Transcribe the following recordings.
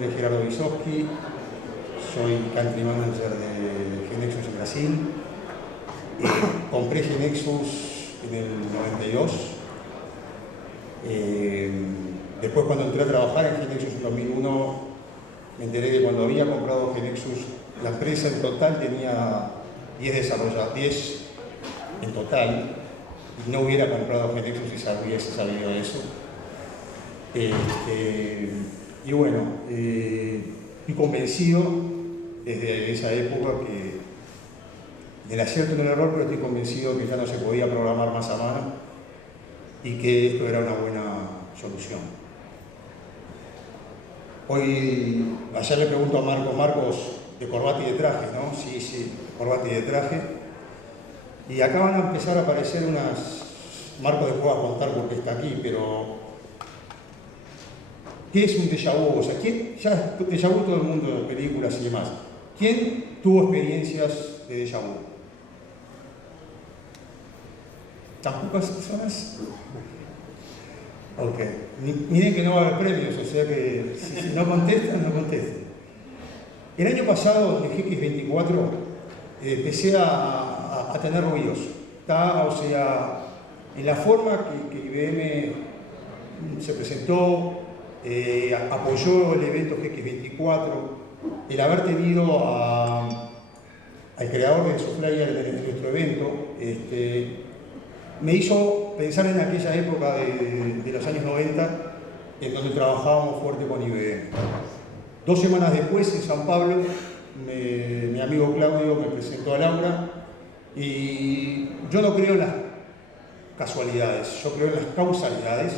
nombre es Gerardo Wisowski, soy country manager de GeNexus en Brasil. Compré GeNexus en el 92. Después, cuando entré a trabajar en GeNexus en 2001, me enteré que cuando había comprado GeNexus, la empresa en total tenía 10 desarrolladores, 10 en total, y no hubiera comprado GeNexus si hubiese sabido eso. Y bueno, estoy convencido desde esa época que el acierto en el error, pero estoy convencido que ya no se podía programar más a mano y que esto era una buena solución. Ayer le pregunto a Marcos, de corbata y de traje, ¿no? Sí, corbata y de traje. Y acá van a empezar a aparecer Marcos después va a contar por qué está aquí, pero ¿qué es un déjà vu? O sea, ya déjà vu todo el mundo de películas y demás. ¿Quién tuvo experiencias de déjà vu? ¿Tan pocas personas? Ok. Miren que no va a haber premios, o sea que si no contestan, no contestan. El año pasado, en GX24, empecé a tener ruidos. O sea, en la forma que IBM se presentó, apoyó el evento GX24, el haber tenido al creador de Softlayer de nuestro evento, me hizo pensar en aquella época de los años 90, en donde trabajábamos fuerte con IBM. 2 semanas después, en San Pablo, mi amigo Claudio me presentó a Laura, y yo no creo en las casualidades, yo creo en las causalidades,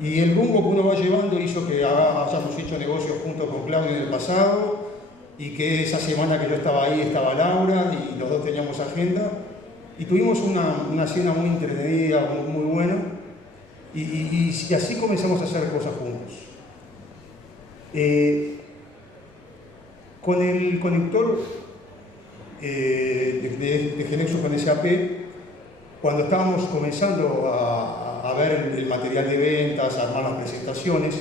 y el rumbo que uno va llevando hizo que hayamos hecho negocios juntos con Claudio en el pasado, y que esa semana que yo estaba ahí estaba Laura, y los dos teníamos agenda, y tuvimos una cena muy entretenida, muy buena, y así comenzamos a hacer cosas juntos. Con el conector de GeNexus con SAP, cuando estábamos comenzando a ver el material de ventas, a armar las presentaciones,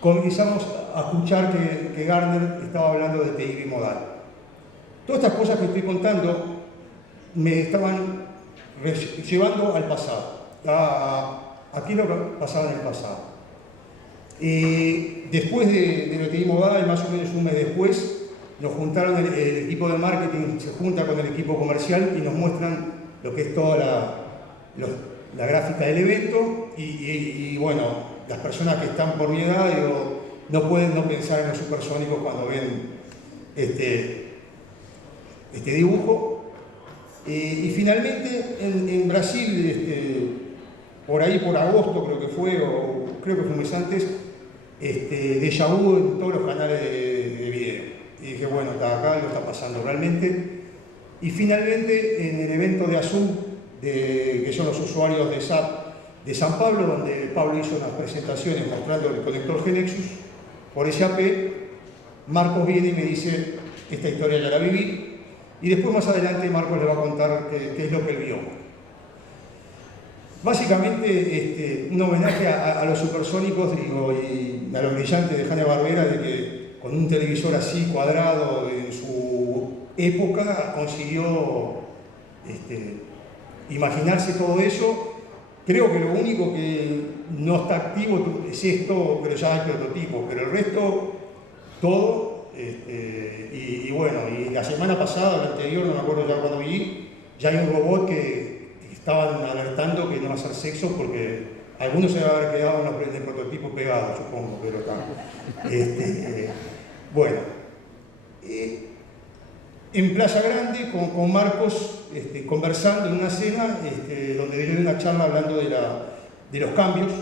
comenzamos a escuchar que Gartner estaba hablando de TI bimodal. Todas estas cosas que estoy contando me estaban llevando al pasado, a qué es lo que pasaba en el pasado. Después de la TI modal, más o menos un mes después, nos juntaron el equipo de marketing, se junta con el equipo comercial y nos muestran lo que es toda la gráfica del evento y bueno, las personas que están por mi edad no pueden no pensar en los supersónicos cuando ven este dibujo. Y finalmente en Brasil, por ahí por agosto creo que fue, o creo que fue un mes antes, déjà vu en todos los canales de video. Y dije, bueno, acá lo está pasando realmente. Y finalmente en el evento de Azul, que son los usuarios de SAP de San Pablo, donde Pablo hizo unas presentaciones mostrando el conector GeNexus por SAP, Marcos viene y me dice, esta historia ya la viví, y después más adelante Marcos le va a contar qué es lo que él vio. Básicamente, un homenaje a los supersónicos y a lo brillante de Hanna-Barbera, de que con un televisor así cuadrado en su época consiguió imaginarse todo eso. Creo que lo único que no está activo es esto, pero ya hay prototipos, pero el resto, todo. Y bueno, y la semana pasada, la anterior, no me acuerdo ya cuando vi, ya hay un robot que estaban alertando que no va a hacer sexo porque algunos se van a haber quedado en el prototipo pegado, supongo, pero está. Bueno, en Playa Grande con Marcos conversando en una cena donde yo di una charla hablando de los cambios,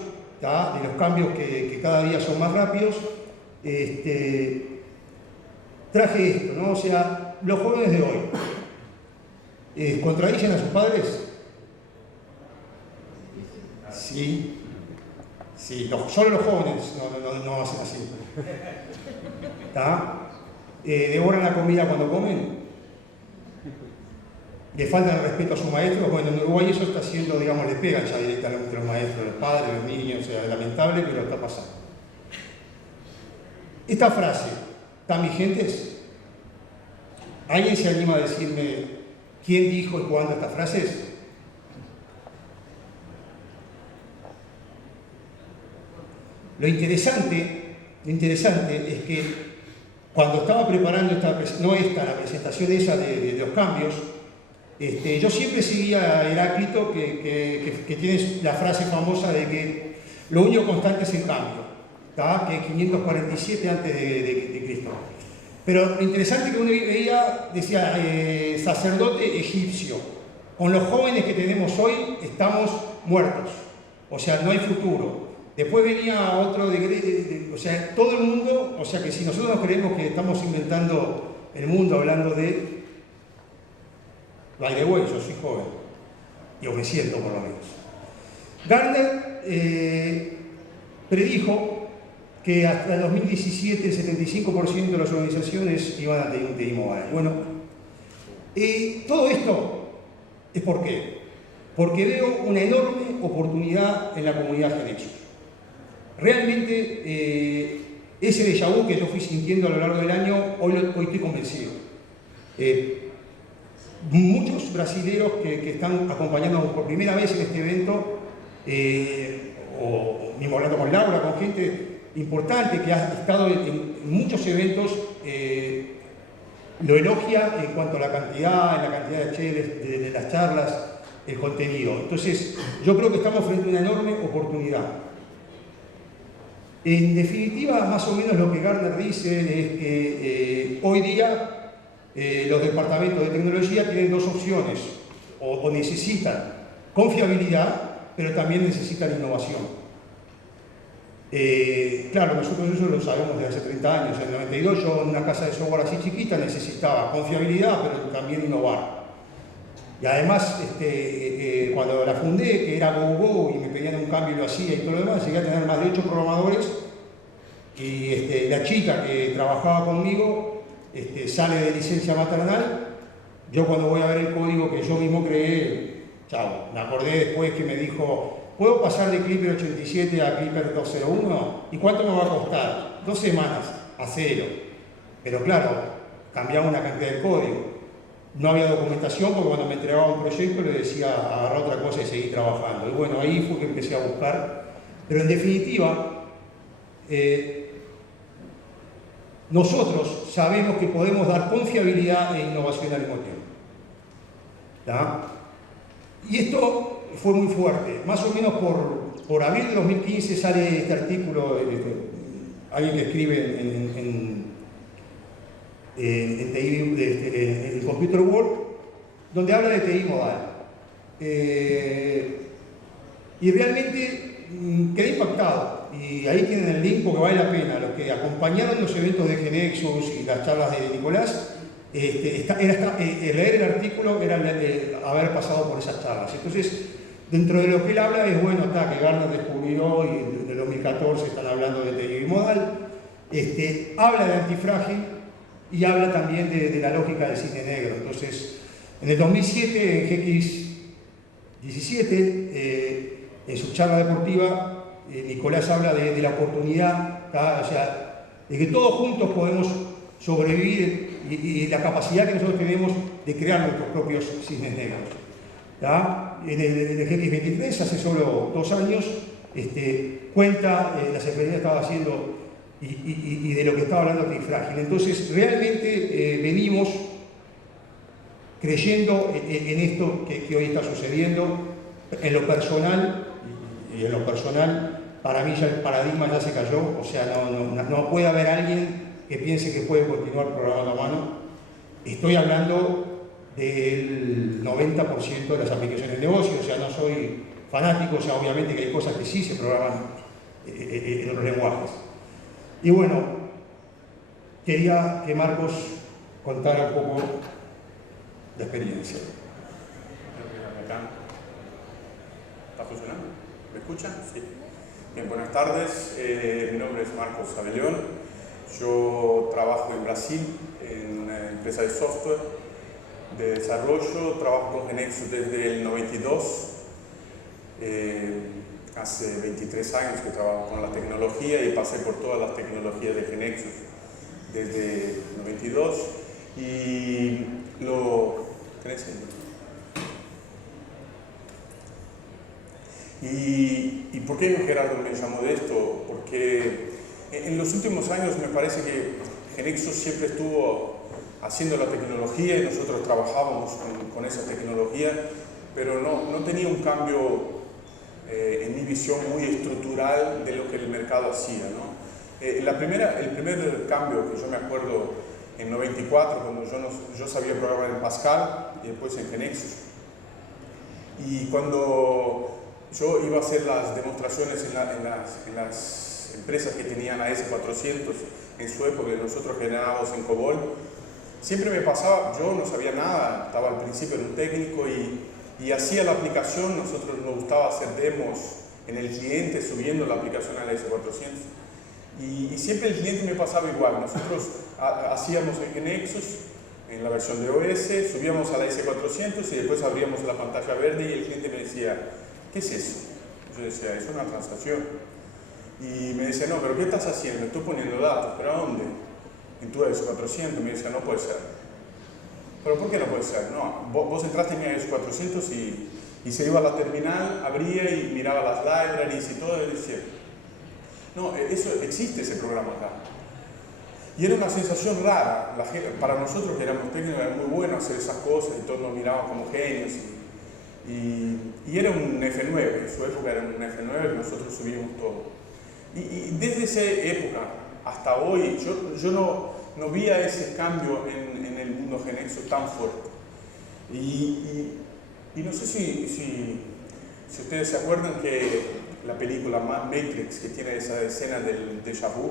de los cambios que cada día son más rápidos. Traje esto, ¿no? O sea, los jóvenes de hoy ¿contradicen a sus padres? Sí, solo los jóvenes no hacen así. ¿Devoran la comida cuando comen? ¿Le faltan el respeto a sus maestros? Bueno, en Uruguay eso está haciendo, digamos, le pegan ya directamente a los maestros, los padres, los niños, o sea, es lamentable, pero está pasando. Esta frase, ¿están vigentes? ¿Alguien se anima a decirme quién dijo y cuándo estas frases? Lo interesante es que cuando estaba preparando la presentación esa de los cambios, yo siempre seguía a Heráclito que tiene la frase famosa de que lo único constante es el cambio, ¿tá? Que es 547 antes de Cristo. Pero lo interesante que uno veía, decía, sacerdote egipcio, con los jóvenes que tenemos hoy estamos muertos, o sea, no hay futuro. Después venía otro o sea, todo el mundo, o sea que si nosotros nos creemos que estamos inventando el mundo hablando de... By the way, yo soy joven, y me siento por lo menos. Gardner predijo que hasta el 2017 el 75% de las organizaciones iban a tener un TI mobile. Bueno, todo esto es ¿por qué? Porque veo una enorme oportunidad en la comunidad GeneXus. Realmente ese déjà vu que yo fui sintiendo a lo largo del año, hoy estoy convencido. Muchos brasileños que están acompañándonos por primera vez en este evento, o mismo hablando con Laura, con gente importante que ha estado en muchos eventos, lo elogia en cuanto a la cantidad de cheles, de las charlas, el contenido. Entonces, yo creo que estamos frente a una enorme oportunidad. En definitiva, más o menos lo que Gardner dice es que hoy día los departamentos de tecnología tienen dos opciones, o necesitan confiabilidad, pero también necesitan innovación. Claro, nosotros eso lo sabemos desde hace 30 años. En el 92 yo en una casa de software así chiquita necesitaba confiabilidad, pero también innovar. Y además, cuando la fundé, que era GoGo y me pedían un cambio y lo hacía y todo lo demás, llegué a tener más de 8 programadores y la chica que trabajaba conmigo sale de licencia maternal. Yo cuando voy a ver el código que yo mismo creé, chao, me acordé después que me dijo, ¿puedo pasar de Clipper 87 a Clipper 201? ¿Y cuánto me va a costar? 2 semanas, a 0. Pero claro, cambiaba una cantidad de código. No había documentación porque cuando me entregaba un proyecto le decía agarrar otra cosa y seguir trabajando. Y bueno, ahí fue que empecé a buscar. Pero en definitiva, nosotros sabemos que podemos dar confiabilidad e innovación al mismo tiempo. ¿Tá? Y esto fue muy fuerte. Más o menos por abril de 2015 sale este artículo, alguien que escribe en el Computer World, donde habla de TI modal. Y realmente quedé impactado. Y ahí tienen el link porque vale la pena. Los que acompañaron los eventos de GeneXus y las charlas de Nicolás, leer el artículo era haber pasado por esas charlas. Entonces, dentro de lo que él habla es, bueno, está que Gardner descubrió y en el 2014 están hablando de TI modal, habla de antifrágil y habla también de la lógica del cisne negro. Entonces, en el 2007, en GX17, en su charla deportiva, Nicolás habla de la oportunidad, o sea, de que todos juntos podemos sobrevivir y la capacidad que nosotros tenemos de crear nuestros propios cisnes negros. ¿Tá? En el GX23, hace solo 2 años, cuenta las experiencias que estaba haciendo y de lo que estaba hablando Antifrágil. Entonces, realmente venimos creyendo en esto que hoy está sucediendo. En lo personal, para mí ya el paradigma ya se cayó, o sea, no puede haber alguien que piense que puede continuar programando a mano. Estoy hablando del 90% de las aplicaciones de negocio, o sea, no soy fanático, o sea, obviamente que hay cosas que sí se programan en otros lenguajes. Y bueno, quería que Marcos contara un poco la experiencia. ¿Está funcionando? ¿Me escuchan? Sí. Bien, buenas tardes. Mi nombre es Marcos Abellón. Yo trabajo en Brasil en una empresa de software de desarrollo. Trabajo con GeneXus desde el 92. hace 23 años que trabajo con la tecnología y pasé por todas las tecnologías de GeneXus desde el 92 y lo... ¿Tenés ¿Y por qué Gerardo me llamó de esto? Porque en los últimos años me parece que GeneXus siempre estuvo haciendo la tecnología y nosotros trabajábamos con esa tecnología, pero no tenía un cambio en mi visión muy estructural de lo que el mercado hacía, ¿no? El primer cambio que yo me acuerdo en 94, cuando yo sabía programar en Pascal y después en GeneXus, y cuando yo iba a hacer las demostraciones en las empresas que tenían AS400 en su época, nosotros generábamos en COBOL, siempre me pasaba, yo no sabía nada, estaba al principio en un técnico y hacía la aplicación, nosotros nos gustaba hacer demos en el cliente subiendo la aplicación a la AS400 y siempre el cliente me pasaba igual, nosotros hacíamos en GeneXus en la versión de OS, subíamos a la S400 y después abríamos la pantalla verde y el cliente me decía, ¿qué es eso? Yo decía, es una transacción. Y me decía, no, pero ¿qué estás haciendo? Estoy poniendo datos, ¿pero a dónde? En tu S400. Me decía, no puede ser. ¿Pero por qué no puede ser? No, vos entraste en mi S400 y se iba a la terminal, abría y miraba las libraries y todo, y decía, no, existe ese programa acá. Y era una sensación rara. Para nosotros que éramos técnicos era muy bueno hacer esas cosas y todos nos miraban como genios. Y era un F9, en su época era un F9 que nosotros subíamos todo. Y desde esa época hasta hoy, yo no veía ese cambio en el mundo GeneXus tan fuerte. Y no sé si ustedes se acuerdan que la película Matrix, que tiene esa escena del déjà vu,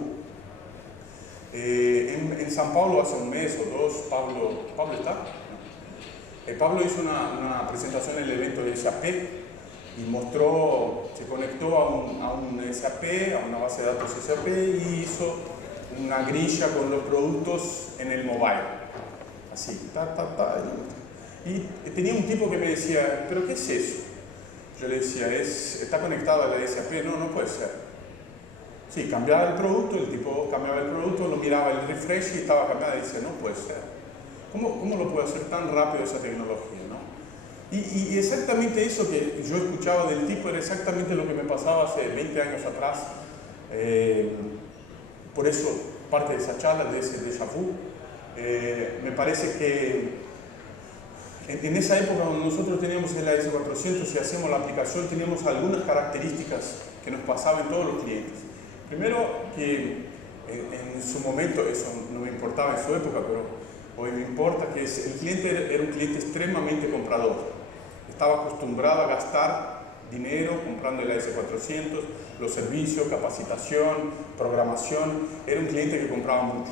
en San Paulo hace un mes o dos, ¿Pablo está? Pablo hizo una presentación en el evento de SAP y se conectó a un SAP, a una base de datos SAP y hizo una grilla con los productos en el mobile. Así, Y tenía un tipo que me decía, ¿pero qué es eso? Yo le decía, ¿está conectado a la SAP? No puede ser. Sí, cambiaba el producto, el tipo cambiaba el producto, lo miraba el refresh y estaba cambiado y decía, no puede ser. ¿Cómo lo puede hacer tan rápido esa tecnología, ¿no? Y exactamente eso que yo escuchaba del tipo era exactamente lo que me pasaba hace 20 años atrás. Por eso, parte de esa charla, de ese déjà vu, me parece que en esa época cuando nosotros teníamos el AS400 y hacíamos la aplicación, teníamos algunas características que nos pasaban en todos los clientes. Primero, que en su momento, eso no me importaba en su época, pero hoy me importa, que el cliente era un cliente extremadamente comprador. Estaba acostumbrado a gastar dinero comprando el AS400, los servicios, capacitación, programación. Era un cliente que compraba mucho.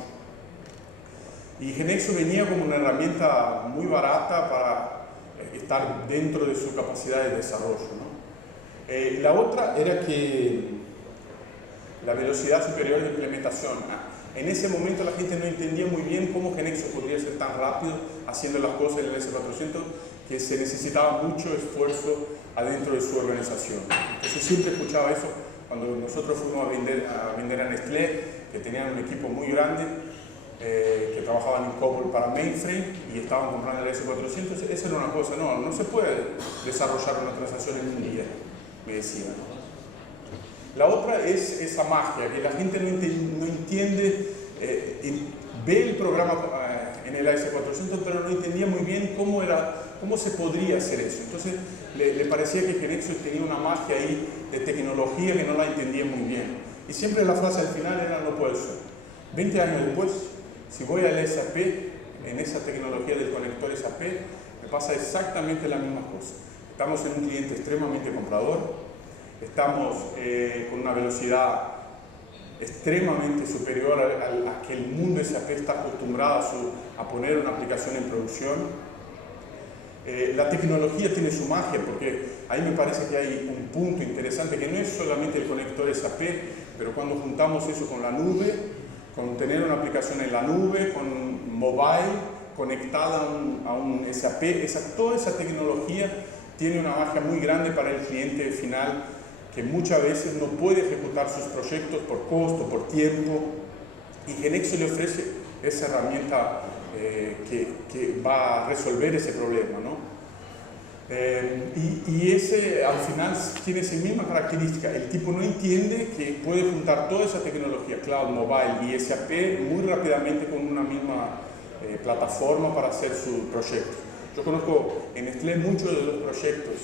Y GeneXus venía como una herramienta muy barata para estar dentro de su capacidad de desarrollo, ¿no? La otra era que la velocidad superior de implementación. En ese momento la gente no entendía muy bien cómo GeneXus podría ser tan rápido haciendo las cosas en el S400 que se necesitaba mucho esfuerzo adentro de su organización. Entonces siempre escuchaba eso cuando nosotros fuimos a vender a Nestlé, que tenían un equipo muy grande, que trabajaban en COBOL para mainframe y estaban comprando el S400. Esa era una cosa, no se puede desarrollar una transacción en un día, me decían, ¿no? La otra es esa magia, que la gente no entiende, ve el programa en el AS400, pero no entendía muy bien cómo se podría hacer eso. Entonces le parecía que GeneXus tenía una magia ahí de tecnología que no la entendía muy bien. Y siempre la frase al final era, no puede ser. 20 años después, si voy al SAP, en esa tecnología del conector SAP, me pasa exactamente la misma cosa. Estamos en un cliente extremadamente comprador, estamos con una velocidad extremadamente superior a que el mundo SAP está acostumbrado a poner una aplicación en producción. La tecnología tiene su magia, porque ahí me parece que hay un punto interesante, que no es solamente el conector SAP, pero cuando juntamos eso con la nube, con tener una aplicación en la nube, con mobile, conectada a un SAP, toda esa tecnología tiene una magia muy grande para el cliente final, que muchas veces no puede ejecutar sus proyectos por costo, por tiempo, y Genexus le ofrece esa herramienta que va a resolver ese problema, ¿no? Y ese al final tiene esa misma característica. El tipo no entiende que puede juntar toda esa tecnología, cloud, mobile y SAP muy rápidamente con una misma plataforma para hacer su proyecto. Yo conozco en Nestlé muchos de los proyectos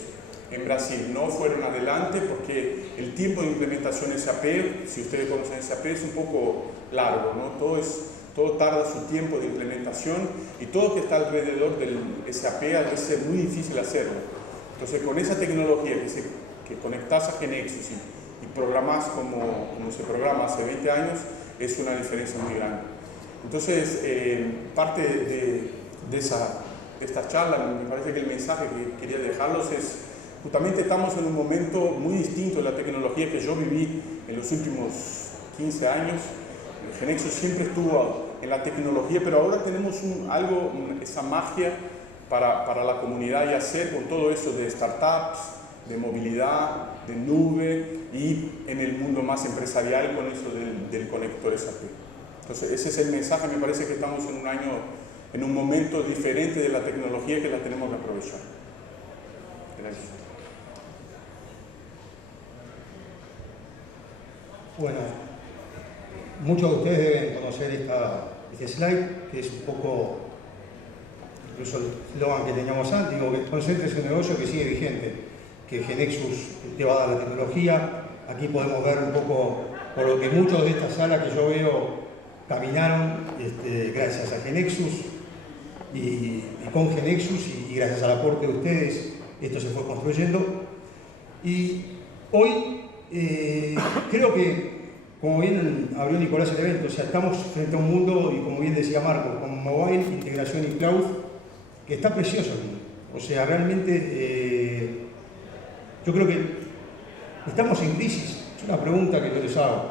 en Brasil no fueron adelante porque el tiempo de implementación SAP, si ustedes conocen SAP, es un poco largo, ¿no? Todo tarda su tiempo de implementación y todo lo que está alrededor del SAP a veces es muy difícil hacerlo. Entonces, con esa tecnología que conectas a Genexus y programas como se programa hace 20 años, es una diferencia muy grande. Entonces, parte de esta charla, me parece que el mensaje que quería dejarlos es, justamente estamos en un momento muy distinto de la tecnología que yo viví en los últimos 15 años. Genexus siempre estuvo en la tecnología, pero ahora tenemos esa magia para la comunidad y hacer con todo eso de startups, de movilidad, de nube y en el mundo más empresarial con eso del conector SAP. Entonces ese es el mensaje. Me parece que estamos en un momento diferente de la tecnología que la tenemos que aprovechar. Gracias. Bueno, muchos de ustedes deben conocer este slide, que es un poco, incluso el eslogan que teníamos antes, digo que concentres un negocio que sigue vigente, que Genexus te va a dar la tecnología. Aquí podemos ver un poco, por lo que muchos de esta sala que yo veo caminaron gracias a Genexus y con Genexus y gracias al aporte de ustedes, esto se fue construyendo. Y hoy creo que, como bien abrió Nicolás el evento, o sea, estamos frente a un mundo, y como bien decía Marco, con mobile, integración y cloud, que está precioso. O sea, realmente yo creo que estamos en crisis. Es una pregunta que yo les hago.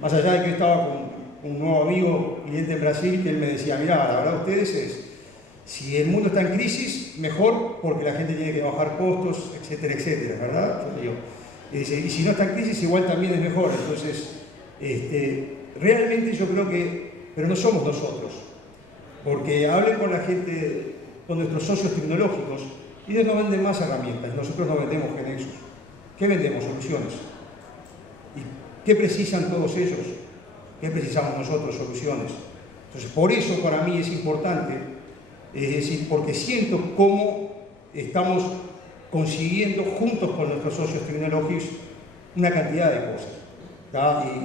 Más allá de que estaba con un nuevo amigo, cliente en Brasil, que él me decía, mirá, la verdad ustedes si el mundo está en crisis, mejor, porque la gente tiene que bajar costos, etcétera, etcétera, ¿verdad? Yo digo, y dice, y si no está en crisis, igual también es mejor. Entonces, realmente yo creo que, pero no somos nosotros, porque hablen con la gente, con nuestros socios tecnológicos, y ellos no venden más herramientas, nosotros no vendemos Genexus. ¿Qué vendemos? Soluciones. ¿Y qué precisan todos ellos? ¿Qué precisamos nosotros? Soluciones. Entonces, por eso para mí es importante, es decir, porque siento cómo estamos consiguiendo juntos con nuestros socios tecnológicos una cantidad de cosas.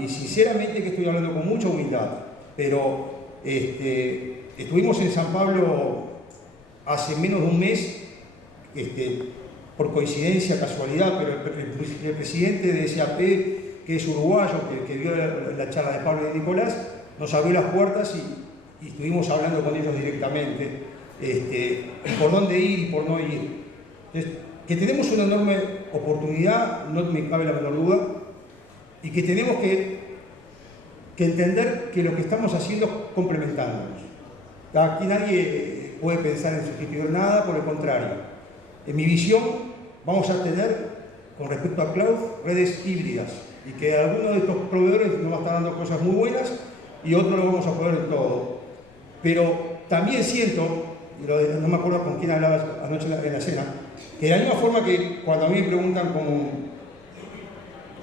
Y sinceramente que estoy hablando con mucha humildad, pero estuvimos en San Pablo hace menos de un mes, por coincidencia, casualidad, pero el presidente de SAP, que es uruguayo, que vio la charla de Pablo y de Nicolás, nos abrió las puertas y estuvimos hablando con ellos directamente, por dónde ir y por no ir. Entonces, que tenemos una enorme oportunidad, no me cabe la menor duda, y que tenemos que entender que lo que estamos haciendo es complementándonos. Aquí nadie puede pensar en sustituir nada, por el contrario. En mi visión vamos a tener, con respecto a cloud, redes híbridas, y que algunos de estos proveedores nos va a estar dando cosas muy buenas y otros lo vamos a poder en todo. Pero también siento, no me acuerdo con quién hablaba anoche en la cena, que de la misma forma que cuando a mí me preguntan como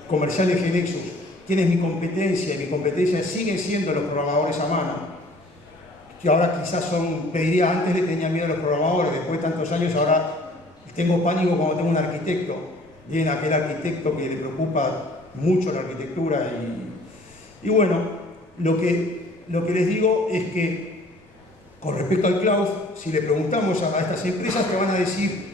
comercial de Genexus quién es mi competencia, y mi competencia siguen siendo los programadores a mano, que ahora quizás te diría, antes le tenía miedo a los programadores, después de tantos años ahora tengo pánico cuando tengo un arquitecto, viene aquel arquitecto que le preocupa mucho la arquitectura y bueno, lo que les digo es que con respecto al cloud, si le preguntamos a estas empresas te van a decir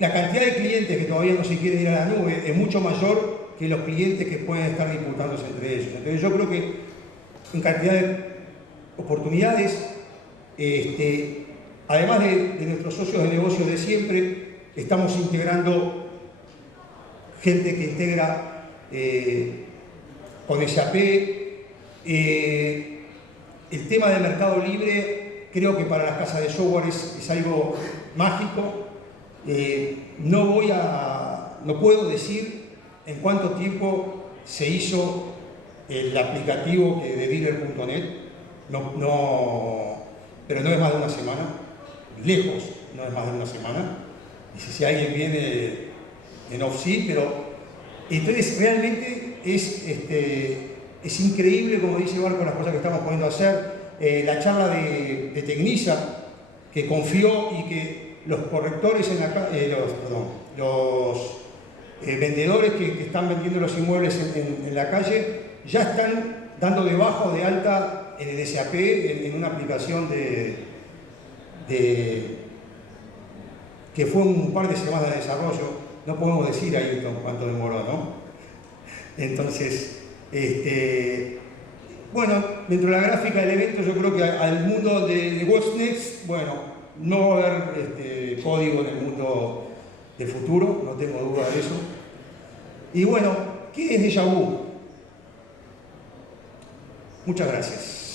la cantidad de clientes que todavía no se quieren ir a la nube es mucho mayor que los clientes que pueden estar disputándose entre ellos. Entonces yo creo que en cantidad de oportunidades, además de nuestros socios de negocio de siempre, estamos integrando gente que integra con SAP. El tema del mercado libre creo que para las casas de software es algo mágico. No no puedo decir en cuánto tiempo se hizo el aplicativo de dealer.net, pero no es más de una semana, lejos no es más de una semana. Y si alguien viene en off-sí, pero entonces realmente es increíble, como dice Marco, las cosas que estamos poniendo a hacer. La charla de Tecnisa, que confió y que los correctores los vendedores que están vendiendo los inmuebles en la calle ya están dando de baja o de alta en el SAP en una aplicación que fue un par de semanas de desarrollo. No podemos decir ahí cuánto demoró, ¿no? Entonces, bueno, dentro de la gráfica del evento yo creo que al mundo de What's Next, bueno, no va a haber código en el mundo del futuro, no tengo duda de eso. Y bueno, ¿qué es déjà vu? Muchas gracias.